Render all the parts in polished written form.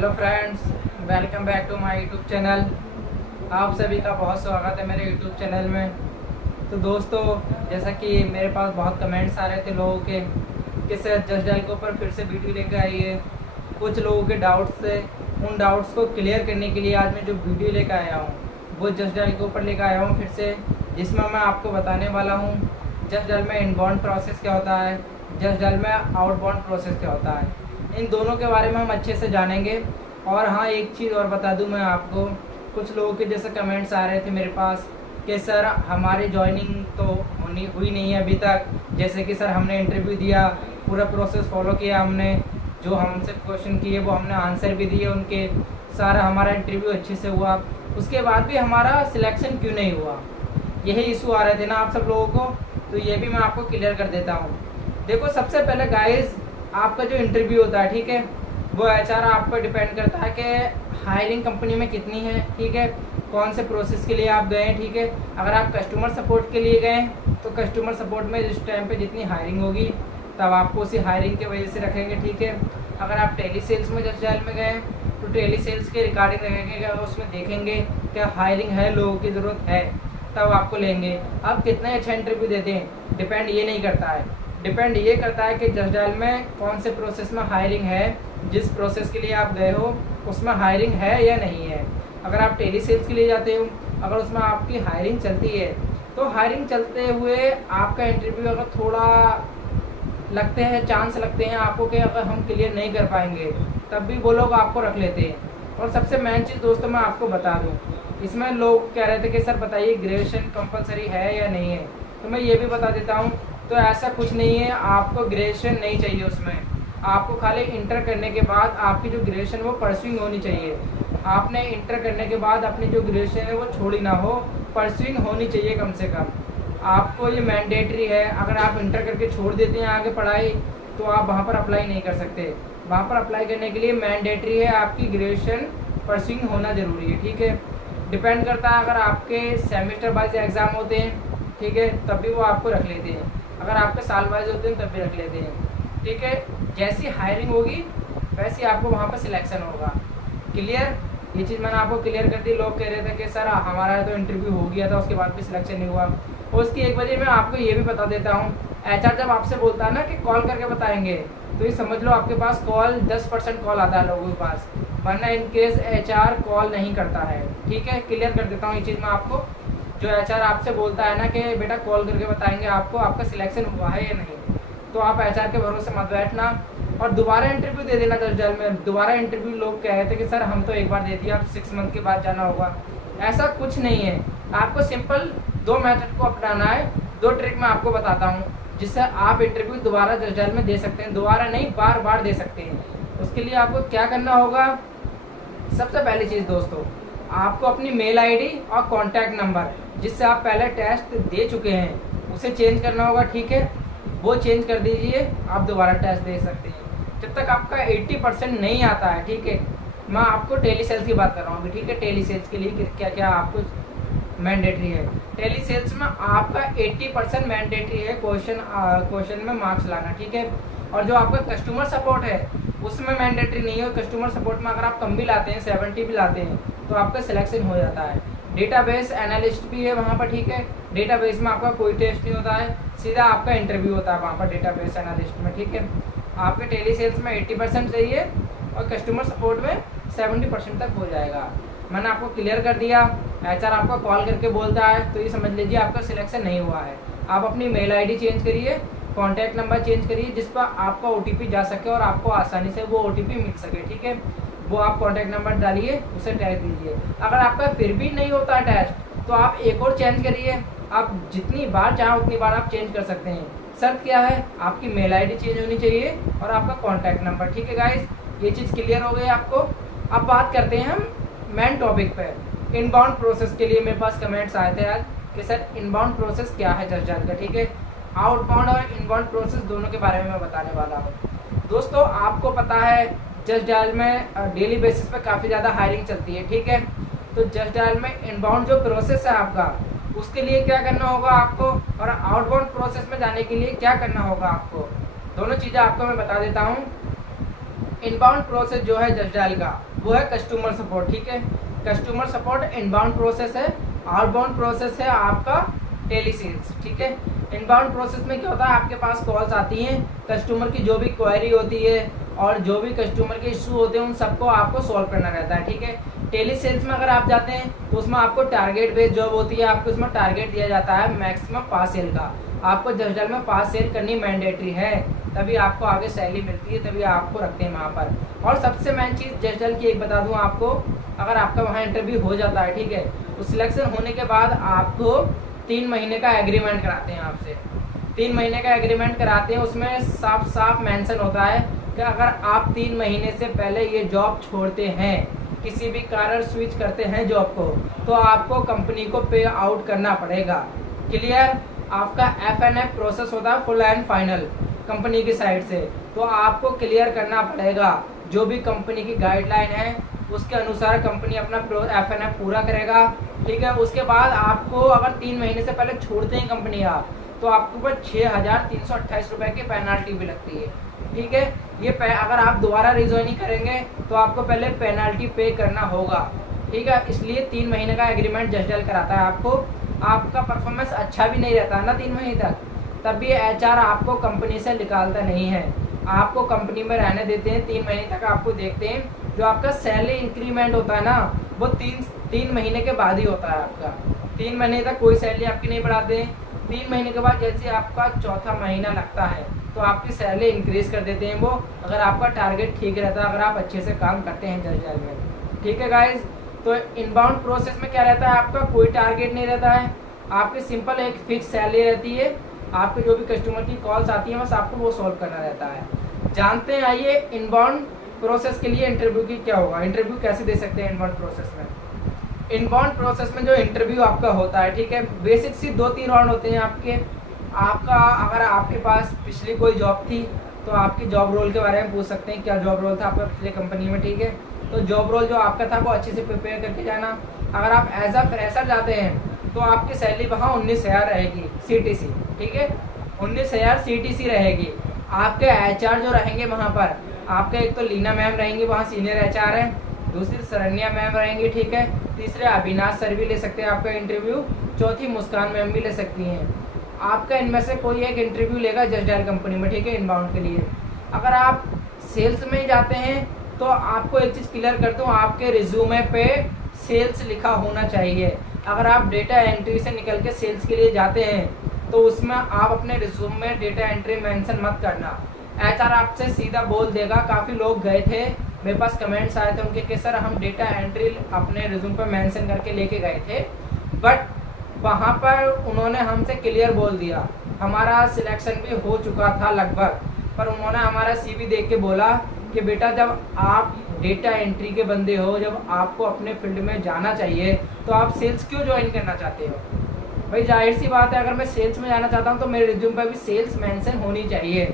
Hello friends, welcome back to my YouTube channel. आप सभी का बहुत स्वागत है मेरे यूट्यूब चैनल में। तो दोस्तों, जैसा कि मेरे पास बहुत कमेंट्स आ रहे थे लोगों के कि सर जस्ट डायल के ऊपर फिर से वीडियो लेकर आइए। कुछ लोगों के डाउट्स थे, उन डाउट्स को क्लियर करने के लिए आज मैं जो वीडियो लेकर आया हूँ वो जस्ट डायल के ऊपर लेकर आया हूँ फिर से, जिसमें मैं आपको बताने वाला हूँ जस्ट डायल में इनबाउंड प्रोसेस क्या होता है, जस्ट डायल में आउटबाउंड प्रोसेस क्या होता है। इन दोनों के बारे में हम अच्छे से जानेंगे। और हाँ, एक चीज़ और बता दूं मैं आपको, कुछ लोगों के जैसे कमेंट्स आ रहे थे मेरे पास कि सर हमारी ज्वाइनिंग तो हुई नहीं है अभी तक। जैसे कि सर हमने इंटरव्यू दिया, पूरा प्रोसेस फॉलो किया, हमने जो हमसे क्वेश्चन किए वो हमने आंसर भी दिए उनके, सारा हमारा इंटरव्यू अच्छे से हुआ, उसके बाद भी हमारा सिलेक्शन क्यों नहीं हुआ। यही इशू आ रहे थे ना आप सब लोगों को, तो ये भी मैं आपको क्लियर कर देता हूँ। देखो, सबसे पहले गाइस, आपका जो इंटरव्यू होता है, ठीक है, वो एचआर आप पर डिपेंड करता है कि हायरिंग कंपनी में कितनी है, ठीक है, कौन से प्रोसेस के लिए आप गए हैं, ठीक है। अगर आप कस्टमर सपोर्ट के लिए गए तो कस्टमर सपोर्ट में जिस टाइम पे जितनी हायरिंग होगी तब आपको उसी हायरिंग के वजह से रखेंगे, ठीक है। अगर आप टेली सेल्स में जस्ट डायल में गए तो टेली सेल्स के रिगार्डिंग रखेंगे, उसमें देखेंगे क्या हायरिंग है, लोगों की ज़रूरत है, तब आपको लेंगे। आप कितना अच्छा इंटरव्यू देते हैं डिपेंड ये नहीं करता है, डिपेंड ये करता है कि जस्ट डायल में कौन से प्रोसेस में हायरिंग है, जिस प्रोसेस के लिए आप गए हो उसमें हायरिंग है या नहीं है। अगर आप टेली सेल्स के लिए जाते हो, अगर उसमें आपकी हायरिंग चलती है तो हायरिंग चलते हुए आपका इंटरव्यू अगर थोड़ा लगते हैं, चांस लगते हैं आपको कि अगर हम क्लियर नहीं कर पाएंगे, तब भी वो लोग आपको रख लेते हैं। और सबसे मेन चीज़ दोस्तों मैं आपको बता दूँ, इसमें लोग कह रहे थे कि सर बताइए ग्रेजुएशन कंपलसरी है या नहीं है, तो मैं ये भी बता देता हूँ। तो ऐसा कुछ नहीं है, आपको ग्रेजुएशन नहीं चाहिए उसमें, आपको खाली इंटर करने के बाद आपकी जो ग्रेजुएशन वो परस्यूइंग होनी चाहिए। आपने इंटर करने के बाद अपनी जो ग्रेजुएशन है वो छोड़ी ना हो, परस्यूइंग होनी चाहिए कम से कम। आपको ये मैंडेटरी है, अगर आप इंटर करके छोड़ देते हैं आगे पढ़ाई तो आप वहाँ पर अप्लाई नहीं कर सकते। वहाँ पर अप्लाई करने के लिए मैंडेटरी है, आपकी ग्रेजुएशन परस्यूइंग होना ज़रूरी है, ठीक है। डिपेंड करता है, अगर आपके सेमेस्टर वाइज एग्ज़ाम होते हैं, ठीक है, तब भी वो आपको रख लेते हैं। अगर आपके साल वाइज होते हैं तब भी रख लेते हैं, ठीक है। जैसी हायरिंग होगी वैसे आपको वहाँ पर सिलेक्शन होगा। क्लियर, ये चीज़ मैंने आपको क्लियर कर दी। लोग कह रहे थे कि सर हमारा तो इंटरव्यू हो गया था उसके बाद भी सिलेक्शन नहीं हुआ। और उसकी एक वजह मैं आपको ये भी बता देता हूँ, एचआर जब आपसे बोलता है ना कि कॉल करके बताएंगे, तो ये समझ लो आपके पास कॉल 10% कॉल आता है लोगों के पास, वरना इन केस एचआर कॉल नहीं करता है, ठीक है। क्लियर कर देता हूँ ये चीज़ मैं आपको। जो एचआर आपसे बोलता है ना कि बेटा कॉल करके बताएंगे आपको आपका सिलेक्शन हुआ है या नहीं, तो आप एचआर के भरोसे मत बैठना और दोबारा इंटरव्यू दे देना। जस्ट डायल में दोबारा इंटरव्यू लोग कह रहे थे कि सर हम तो एक बार दे दिया, अब 6 मंथ के बाद जाना होगा। ऐसा कुछ नहीं है, आपको सिंपल 2 मेथड को अपनाना है। 2 ट्रिक मैं आपको बताता हूँ जिससे आप इंटरव्यू दोबारा जस्ट डायल में दे सकते हैं, दोबारा नहीं बार बार दे सकते हैं। उसके लिए आपको क्या करना होगा, सबसे पहली चीज़ दोस्तों, आपको अपनी मेल आईडी और कॉन्टैक्ट नंबर जिससे आप पहले टेस्ट दे चुके हैं उसे चेंज करना होगा, ठीक है। वो चेंज कर दीजिए, आप दोबारा टेस्ट दे सकते हैं। जब तक आपका 80% नहीं आता है, ठीक है, मैं आपको टेली सेल्स की बात कर रहा हूँ अभी, ठीक है। टेली सेल्स के लिए क्या क्या आपको मैंडेटरी है, टेली सेल्स में आपका 80% मैंडेटरी है क्वेश्चन में मार्क्स लाना, ठीक है। और जो आपका कस्टमर सपोर्ट है उसमें मैंडेटरी नहीं है। कस्टमर सपोर्ट में अगर आप कम भी लाते हैं, 70 भी लाते हैं, तो आपका सिलेक्शन हो जाता है। डेटाबेस एनालिस्ट भी है वहाँ पर, ठीक है। डेटाबेस में आपका कोई टेस्ट नहीं होता है, सीधा आपका इंटरव्यू होता है वहाँ पर डेटाबेस एनालिस्ट में, ठीक है। आपके टेली सेल्स में 80% चाहिए और कस्टमर सपोर्ट में 70% तक हो जाएगा। मैंने आपको क्लियर कर दिया। एचआर आपको कॉल करके बोलता है तो ये समझ लीजिए आपका सिलेक्शन नहीं हुआ है। आप अपनी मेल आईडी चेंज करिए, कॉन्टैक्ट नंबर चेंज करिए जिस पर आपका ओटीपी जा सके और आपको आसानी से वो ओटीपी मिल सके, ठीक है। वो आप कॉन्टैक्ट नंबर डालिए, उसे टेस्ट दीजिए। अगर आपका फिर भी नहीं होता टेस्ट तो आप एक और चेंज करिए, आप जितनी बार चाहें उतनी बार आप चेंज कर सकते हैं। शर्त क्या है, आपकी मेल आईडी चेंज होनी चाहिए और आपका कॉन्टैक्ट नंबर, ठीक है गाइस। ये चीज़ क्लियर हो गई आपको। अब बात करते हैं हम मेन टॉपिक पर। इनबाउंड प्रोसेस के लिए मेरे पास कमेंट्स आए थे आज कि सर इनबाउंड प्रोसेस क्या है जस्ट डायल का, ठीक है। आउटबाउंड और इनबाउंड प्रोसेस दोनों के बारे में मैं बताने वाला हूँ। दोस्तों, आपको पता है जस्ट डायल में डेली बेसिस पे काफ़ी ज़्यादा हायरिंग चलती है, ठीक है। तो जस्ट डायल में इनबाउंड जो प्रोसेस है आपका, उसके लिए क्या करना होगा आपको, और आउटबाउंड प्रोसेस में जाने के लिए क्या करना होगा आपको, दोनों चीज़ें आपको मैं बता देता हूँ। इनबाउंड प्रोसेस जो है जस्ट डायल का, वो है कस्टमर सपोर्ट। ठीक है, कस्टमर सपोर्ट इनबाउंड प्रोसेस है। आउटबाउंड प्रोसेस है आपका टेली सेल्स। ठीक है, इनबाउंड प्रोसेस में क्या होता है, आपके पास कॉल्स आती हैं, कस्टमर की जो भी क्वेरी होती है और जो भी कस्टमर के इशू होते हैं उन सबको आपको सॉल्व करना रहता है। ठीक है, टेली सेल्स में अगर आप जाते हैं तो उसमें आपको टारगेट बेस्ड जॉब होती है, आपको उसमें टारगेट दिया जाता है मैक्सिमम 5 सेल का। आपको जस्ट डायल में 5 सेल करनी मैंडेटरी है, तभी आपको आगे सैलरी मिलती है, तभी आपको रखते हैं वहाँ पर। और सबसे मेन चीज़ जस्ट डायल की एक बता दूँ आपको, अगर आपका वहाँ इंटरव्यू हो जाता है, ठीक है, तो सिलेक्शन होने के बाद आपको 3 महीने का एग्रीमेंट कराते हैं आपसे। 3 महीने का एग्रीमेंट कराते हैं, उसमें साफ साफ मेंशन होता है कि अगर आप 3 महीने से पहले ये जॉब छोड़ते हैं, किसी भी कारण स्विच करते हैं जॉब को, तो आपको कंपनी को पे आउट करना पड़ेगा। क्लियर? आपका FNF प्रोसेस होता है फुल एंड फाइनल कंपनी की साइड से, तो आपको क्लियर करना पड़ेगा। जो भी कंपनी की गाइडलाइन है उसके अनुसार कंपनी अपना FNF पूरा करेगा। ठीक है, उसके बाद आपको अगर 3 महीने से पहले छोड़ते हैं कंपनी आप, तो आपके ऊपर 6,328 रुपये की पेनाल्टी भी लगती है। ठीक है, ये अगर आप दोबारा रिज्वाइनिंग करेंगे तो आपको पहले पेनाल्टी पे करना होगा। ठीक है, इसलिए 3 महीने का एग्रीमेंट जस्ट डायल कराता है आपको। आपका परफॉर्मेंस अच्छा भी नहीं रहता ना 3 महीने तक, तब भी HR आपको कंपनी से निकालता नहीं है, आपको कंपनी में रहने देते हैं। 3 महीने तक आपको देखते हैं। जो आपका सैलरी इंक्रीमेंट होता है ना, वो 3 महीने के बाद ही होता है आपका। 3 महीने तक कोई सैलरी आपकी नहीं बढ़ाते। 3 महीने के बाद जैसे आपका चौथा महीना लगता है तो आपकी सैलरी इंक्रीज कर देते हैं वो, अगर आपका टारगेट ठीक रहता है, अगर आप अच्छे से काम करते हैं जस्ट डायल में। ठीक है गाइज, तो इनबाउंड प्रोसेस में क्या रहता है, आपका कोई टारगेट नहीं रहता है, आपकी सिंपल एक फिक्स सैलरी रहती है। आपके जो भी कस्टमर की कॉल्स आती हैं बस आपको वो सॉल्व करना रहता है। जानते हैं आइए इनबाउंड प्रोसेस के लिए इंटरव्यू की क्या होगा, इंटरव्यू कैसे दे सकते हैं इनबाउंड प्रोसेस में। इनबाउंड प्रोसेस में जो इंटरव्यू आपका होता है, ठीक है, बेसिक सी 2-3 राउंड होते हैं आपके। आपका अगर आपके पास पिछली कोई जॉब थी तो आपकी जॉब रोल के बारे में पूछ सकते हैं, क्या जॉब रोल था आपका पिछले कंपनी में। ठीक है, तो जॉब रोल जो आपका था वो अच्छे से प्रिपेयर करके जाना। अगर आप एज अ फ्रेशर जाते हैं तो आपकी सैलरी वहाँ 19,000 रहेगी CTC। ठीक है, 19,000 CTC रहेगी। आपके HR जो रहेंगे वहाँ पर, आपके एक तो लीना मैम रहेंगी, वहाँ सीनियर HR है, दूसरी शरण्या मैम रहेंगी। ठीक है, तीसरे अविनाश सर भी ले सकते हैं आपका इंटरव्यू, चौथी मुस्कान मैम भी ले सकती हैं। आपका इनमें से कोई एक इंटरव्यू लेगा जस्ट डायल कंपनी में। ठीक है, इनबाउंड के लिए अगर आप सेल्स में ही जाते हैं तो आपको एक चीज़ क्लियर कर दूँ, आपके रिज्यूमे पे सेल्स लिखा होना चाहिए। अगर आप डेटा एंट्री से निकल के सेल्स के लिए जाते हैं तो उसमें आप अपने रिज्यूम में डेटा एंट्री मेंशन मत करना। HR आपसे सीधा बोल देगा। काफ़ी लोग गए थे, मेरे पास कमेंट्स आए थे उनके कि सर हम डेटा एंट्री अपने रिज्यूम पर मेंशन करके लेके गए थे, बट वहाँ पर उन्होंने हमसे क्लियर बोल दिया, हमारा सिलेक्शन भी हो चुका था लगभग, पर उन्होंने हमारा CV देख के बोला कि बेटा जब आप डेटा एंट्री के बंदे हो, जब आपको अपने फील्ड में जाना चाहिए तो आप सेल्स क्यों ज्वाइन करना चाहते हो। भाई जाहिर सी बात है, अगर मैं सेल्स में जाना चाहता हूँ तो मेरे रिज्यूम पर भी सेल्स मेंशन होनी चाहिए।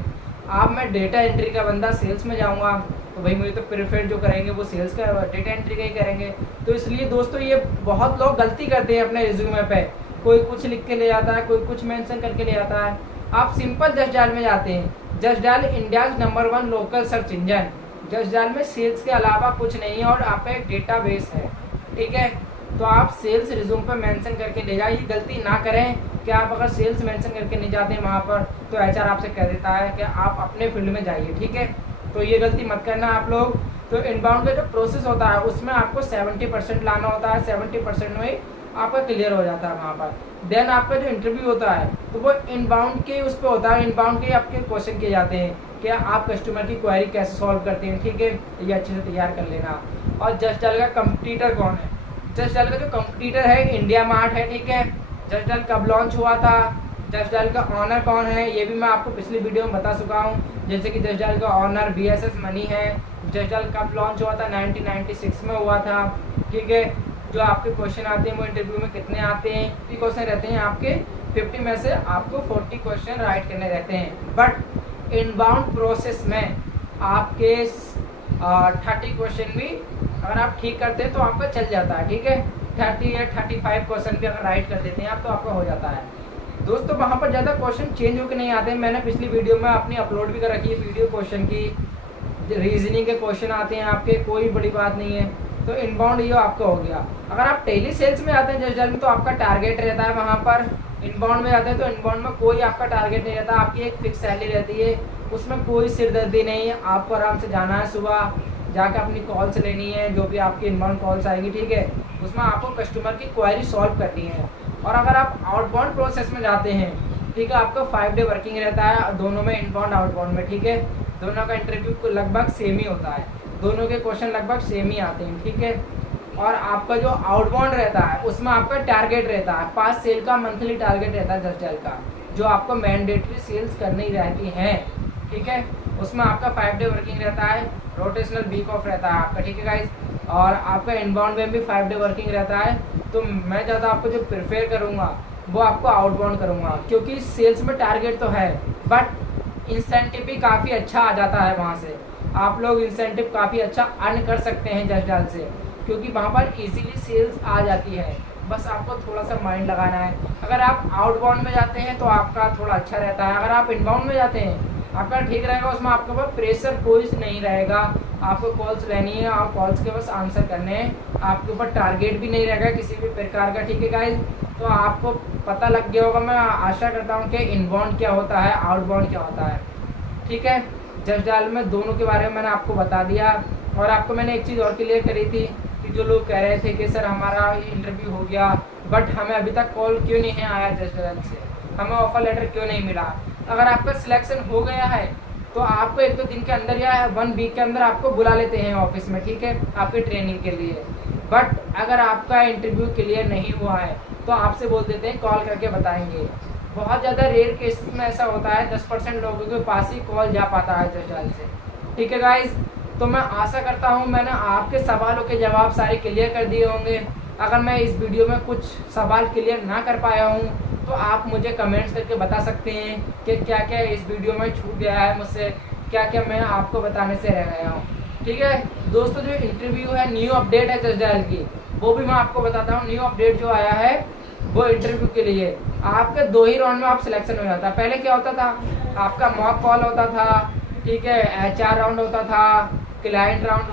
आप मैं डेटा एंट्री का बंदा सेल्स में जाऊँगा तो भाई मुझे तो प्रेफर जो करेंगे वो सेल्स का डेटा एंट्री का ही करेंगे। तो इसलिए दोस्तों ये बहुत लोग गलती करते हैं अपने रिज्यूमे पे, कोई कुछ लिख के ले आता है, कोई कुछ मेंशन करके ले आता है। आप सिंपल जस्ट डायल में जाते हैं। Just dial India's number 1 local search engine. Just dial में सेल्स के अलावा कुछ नहीं है और आपका एक डेटाबेस है। ठीक है, तो आप सेल्स रिज्यूम पर मेंशन करके ले जाइए। गलती ना करें कि आप अगर सेल्स मेंशन करके नहीं जाते हैं वहाँ पर तो HR आपसे कह देता है कि आप अपने फील्ड में जाइए। ठीक है, तो ये गलती मत करना आप लोग। तो इनबाउंड का जो प्रोसेस होता है उसमें आपको 70% लाना होता है, 70% में आपका क्लियर हो जाता है वहाँ पर। देन आपका जो इंटरव्यू होता है तो वो इनबाउंड के उस पर होता है, इनबाउंड के आपके क्वेश्चन किए जाते हैं कि आप कस्टमर की क्वेरी कैसे सॉल्व करते हैं। ठीक है, ये अच्छे से तैयार कर लेना। और जस्ट डायल का कंपटीटर कौन है, जस्ट डायल का जो कंपटीटर है इंडिया मार्ट है। ठीक है, जस्ट डायल कब लॉन्च हुआ था, जस्ट डायल का ऑनर कौन है, ये भी मैं आपको पिछली वीडियो में बता चुका हूँ। जैसे कि जस्ट डायल का ऑनर BSS मनी है। जस्ट डायल कब लॉन्च हुआ था, 1996 में हुआ था। ठीक है, जो आपके क्वेश्चन आते हैं वो इंटरव्यू में कितने आते हैं, 50 क्वेश्चन रहते हैं आपके, 50 में से आपको 40 क्वेश्चन राइट करने रहते हैं। बट इनबाउंड प्रोसेस में आपके 30 क्वेश्चन भी अगर आप ठीक करते हैं तो आपका चल जाता है। ठीक है, 30 या 35 क्वेश्चन भी अगर राइट कर देते हैं आप तो आपका हो जाता है। दोस्तों वहाँ पर ज़्यादा क्वेश्चन चेंज होकर नहीं आते हैं। मैंने पिछली वीडियो में अपनी अपलोड भी कर रखी है वीडियो क्वेश्चन की, रीजनिंग के क्वेश्चन आते हैं आपके, कोई बड़ी बात नहीं है। तो इनबाउंड ये आपका हो गया। अगर आप टेली सेल्स में आते हैं जस्ट डायल में तो आपका टारगेट रहता है वहाँ पर। इनबाउंड में जाते हैं तो इनबाउंड में कोई आपका टारगेट नहीं रहता, आपकी एक फिक्स सैलरी रहती है, उसमें कोई सिरदर्दी नहीं है। आपको आराम से जाना है, सुबह जाकर अपनी कॉल्स लेनी है, जो भी आपकी इनबाउंड कॉल्स आएगी, ठीक है, उसमें आपको कस्टमर की क्वेरी सॉल्व करनी है। और अगर आप आउटबाउंड प्रोसेस में जाते हैं, ठीक है, आपका 5 डे वर्किंग रहता है दोनों में, इनबाउंड आउटबाउंड में, ठीक है। दोनों का इंटरव्यू लगभग सेम ही होता है, दोनों के क्वेश्चन लगभग सेम ही आते हैं, ठीक है। और आपका जो आउटबाउंड रहता है उसमें आपका टारगेट रहता है 5 सेल का मंथली टारगेट रहता है जस्ट डायल का, जो आपको मैंडेटरी सेल्स करनी रहती हैं, ठीक है। उसमें आपका 5 डे वर्किंग रहता है, रोटेशनल वीक ऑफ रहता है आपका, ठीक है गाइज। और आपका इनबाउंड में भी 5 डे वर्किंग रहता है। तो मैं ज़्यादा आपको जो प्रेफर करूँगा वो आपको आउटबाउंड करूँगा, क्योंकि सेल्स में टारगेट तो है बट इंसेंटिव भी काफ़ी अच्छा आ जाता है वहाँ से। आप लोग इंसेंटिव काफ़ी अच्छा अर्न कर सकते हैं जस्ट डायल से, क्योंकि वहाँ पर इजीली सेल्स आ जाती है, बस आपको थोड़ा सा माइंड लगाना है। अगर आप आउटबाउंड में जाते हैं तो आपका थोड़ा अच्छा रहता है, अगर आप इनबाउंड में जाते हैं आपका ठीक रहेगा, उसमें आपके ऊपर प्रेशर कोई नहीं रहेगा। आपको कॉल्स लेनी है, आप कॉल्स के बस आंसर करने हैं, आपके ऊपर टारगेट भी नहीं रहेगा किसी भी प्रकार का, ठीक है गाइज। तो आपको पता लग गया होगा, मैं आशा करता हूँ कि इनबाउंड क्या होता है, आउटबाउंड क्या होता है, ठीक है। जस्ट डायल में दोनों के बारे में मैंने आपको बता दिया। और आपको मैंने एक चीज़ और क्लियर करी थी कि जो लोग कह रहे थे कि सर हमारा इंटरव्यू हो गया बट हमें अभी तक कॉल क्यों नहीं आया जस्ट डायल से, हमें ऑफर लेटर क्यों नहीं मिला। अगर आपका सिलेक्शन हो गया है तो आपको 1-2 दिन के अंदर या 1 वीक के अंदर आपको बुला लेते हैं ऑफिस में, ठीक है, आपकी ट्रेनिंग के लिए। बट अगर आपका इंटरव्यू क्लियर नहीं हुआ है तो आपसे बोल देते हैं कॉल करके बताएंगे। बहुत ज़्यादा रेयर केसेस में ऐसा होता है, 10% लोगों के पास ही कॉल जा पाता है जस्ट डायल से, ठीक है गाइज। तो मैं आशा करता हूँ मैंने आपके सवालों के जवाब सारे क्लियर कर दिए होंगे। अगर मैं इस वीडियो में कुछ सवाल क्लियर ना कर पाया हूँ तो आप मुझे कमेंट्स करके बता सकते हैं कि क्या क्या इस वीडियो में छूट गया है मुझसे, क्या क्या मैं आपको बताने से रह गया हूँ, ठीक है दोस्तों। जो इंटरव्यू है, न्यू अपडेट है जस्ट डायल की, वो भी मैं आपको बताता हूँ। न्यू अपडेट जो आया है वो इंटरव्यू के लिए आपके 2 ही राउंड में आप सिलेक्शन हो जाता। पहले क्या होता था, आपका मॉक कॉल होता था, ठीक है, HR राउंड होता था, क्लाइंट राउंड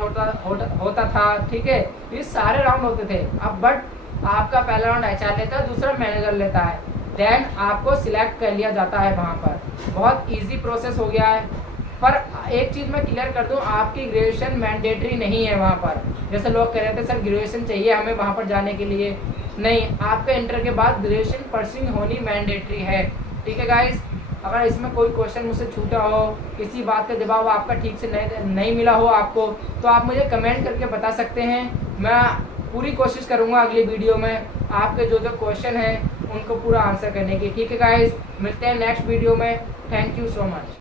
होता था, ठीक है, ये सारे राउंड होते थे। अब बट आपका पहला राउंड HR लेता है, दूसरा मैनेजर लेता है, देन आपको सिलेक्ट कर लिया जाता है वहाँ पर। बहुत इजी प्रोसेस हो गया है। पर एक चीज़ मैं क्लियर कर दूं, आपकी ग्रेजुएशन मैंडेटरी नहीं है वहाँ पर। जैसे लोग कह रहे थे सर ग्रेजुएशन चाहिए हमें वहाँ पर जाने के लिए, नहीं, आपका इंटर के बाद ग्रेजुएशन परस्यूइंग होनी मैंडेटरी है, ठीक है गाइज। अगर इसमें कोई क्वेश्चन मुझसे छूटा हो, किसी बात का जवाब आपका ठीक से नहीं मिला हो आपको, तो आप मुझे कमेंट करके बता सकते हैं। मैं पूरी कोशिश करूँगा अगली वीडियो में आपके जो जो क्वेश्चन हैं उनको पूरा आंसर करने की, ठीक है गाइज। मिलते हैं नेक्स्ट वीडियो में। Thank you so much.